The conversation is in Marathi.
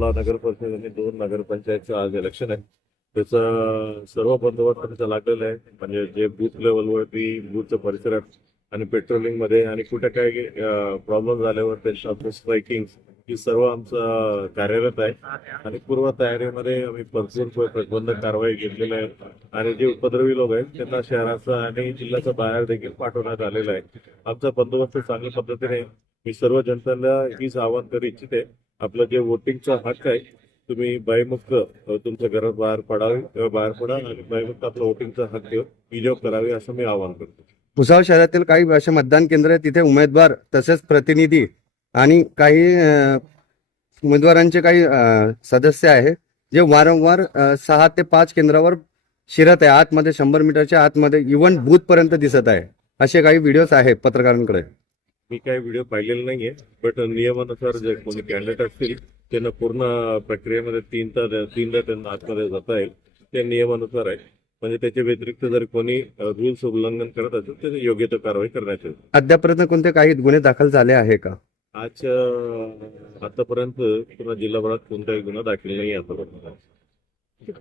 पावला नगर परिषद आणि 2 नगरपंचायतचं आज इलेक्शन आहे. त्याचा सर्व बंदोबस्त त्याचा लागलेला आहे. म्हणजे जे बूथ लेवलवरती बूथच्या परिसरात आणि पेट्रोलिंग मध्ये आणि कुठे काही प्रॉब्लेम झाल्यावर त्यांच्या स्ट्रायकिंग ही सर्व आमचं कार्यरत आहे आणि पूर्व तयारीमध्ये आम्ही भरपूर प्रतिबंधक कारवाई घेतलेली आहे आणि जे उपद्रवी लोक आहेत त्यांना शहराचा आणि जिल्ह्याच्या बाहेर देखील पाठवण्यात आलेला आहे. आमचा बंदोबस्त चांगल्या पद्धतीने मी सर्व जनतेला हीच आवाहन करू इच्छिते. आपलं जे वोटिंगचा हक्क आहे तुम्ही भयमुक्त तुमच्या घरात बाहेर पडा आणि भयमुक्त आपला वोटिंगचा हक्क विनियोग करावे असं मी आवाहन करतो. भुसावळ शहरातील काही असे मतदान केंद्र आहेत तिथे उमेदवार तसेच प्रतिनिधी आणि काही उमेदवारांचे काही सदस्य आहे जे वारंवार 6 ते 5 केंद्रावर शिरत आहे. आतमध्ये 100 मीटरच्या आतमध्ये इव्हन बूथ पर्यंत दिसत आहे. असे काही व्हिडिओज आहेत पत्रकारांकडे. मी काही व्हिडिओ पाहिलेले नाहीये, बट नियमानुसार जे कोणी कॅन्डिडेट असतील त्यांना पूर्ण प्रक्रियेमध्ये तीनदा त्यांना आतमध्ये जाता येईल. ते नियमानुसार आहे. म्हणजे त्याच्या व्यतिरिक्त जर कोणी रूल्स उल्लंघन करत असेल तर योग्य तो कारवाई करण्यात येईल. अद्यापर्यंत कोणते काही गुन्हे दाखल झाले आहे का? आज आतापर्यंत पूर्ण जिल्हाभरात कोणताही गुन्हा दाखल नाही आतापर्यंत.